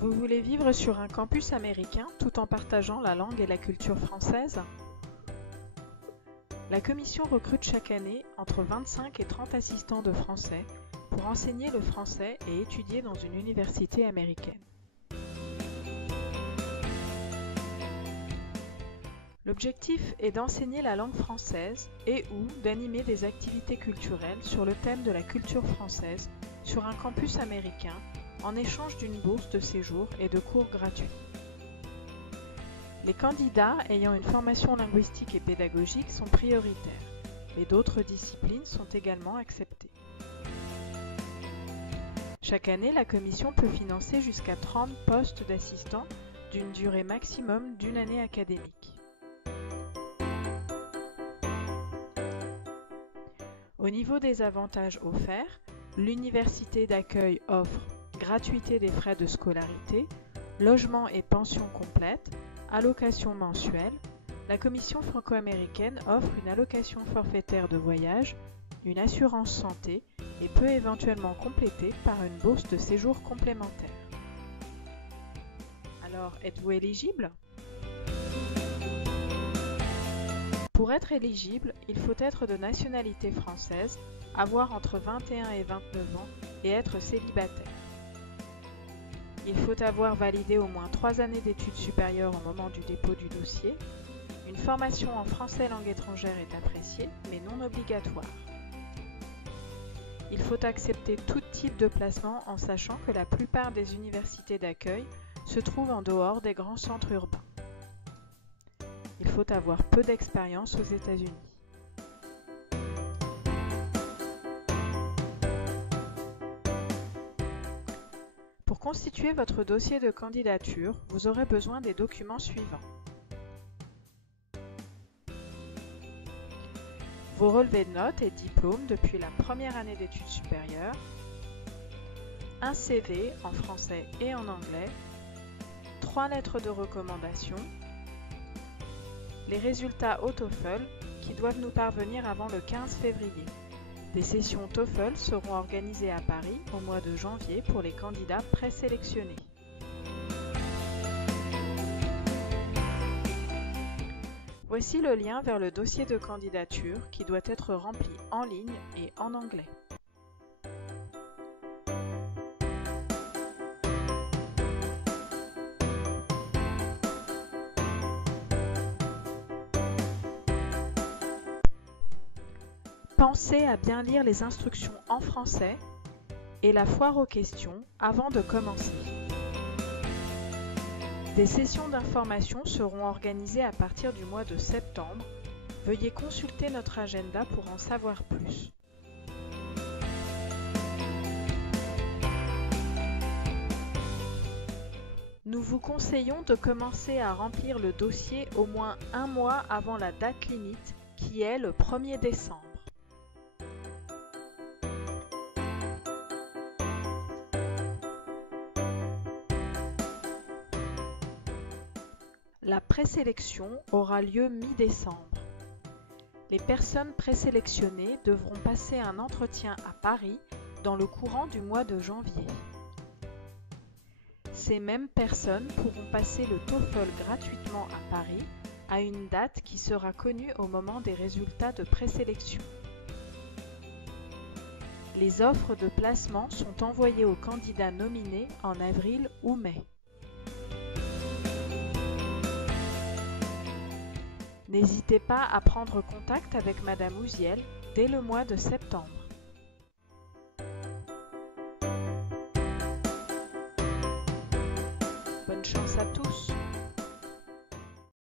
Vous voulez vivre sur un campus américain tout en partageant la langue et la culture française? La commission recrute chaque année entre 25 et 30 assistants de français pour enseigner le français et étudier dans une université américaine. L'objectif est d'enseigner la langue française et/ou d'animer des activités culturelles sur le thème de la culture française sur un campus américain en échange d'une bourse de séjour et de cours gratuits. Les candidats ayant une formation linguistique et pédagogique sont prioritaires, mais d'autres disciplines sont également acceptées. Chaque année, la commission peut financer jusqu'à 30 postes d'assistants d'une durée maximum d'une année académique. Au niveau des avantages offerts, l'université d'accueil offre gratuité des frais de scolarité, logement et pension complète, allocation mensuelle. La commission franco-américaine offre une allocation forfaitaire de voyage, une assurance santé et peut éventuellement compléter par une bourse de séjour complémentaire. Alors, êtes-vous éligible? Pour être éligible, il faut être de nationalité française, avoir entre 21 et 29 ans et être célibataire. Il faut avoir validé au moins 3 années d'études supérieures au moment du dépôt du dossier. Une formation en français langue étrangère est appréciée, mais non obligatoire. Il faut accepter tout type de placement en sachant que la plupart des universités d'accueil se trouvent en dehors des grands centres urbains. Il faut avoir peu d'expérience aux États-Unis. Pour constituer votre dossier de candidature, vous aurez besoin des documents suivants. Vos relevés de notes et diplômes depuis la première année d'études supérieures, un CV en français et en anglais, 3 lettres de recommandation, les résultats au TOEFL qui doivent nous parvenir avant le 15 février. Des sessions TOEFL seront organisées à Paris au mois de janvier pour les candidats présélectionnés. Voici le lien vers le dossier de candidature qui doit être rempli en ligne et en anglais. Pensez à bien lire les instructions en français et la foire aux questions avant de commencer. Des sessions d'information seront organisées à partir du mois de septembre. Veuillez consulter notre agenda pour en savoir plus. Nous vous conseillons de commencer à remplir le dossier au moins un mois avant la date limite qui est le 1er décembre. La présélection aura lieu mi-décembre. Les personnes présélectionnées devront passer un entretien à Paris dans le courant du mois de janvier. Ces mêmes personnes pourront passer le TOEFL gratuitement à Paris à une date qui sera connue au moment des résultats de présélection. Les offres de placement sont envoyées aux candidats nominés en avril ou mai. N'hésitez pas à prendre contact avec Madame Ouziel dès le mois de septembre. Bonne chance à tous!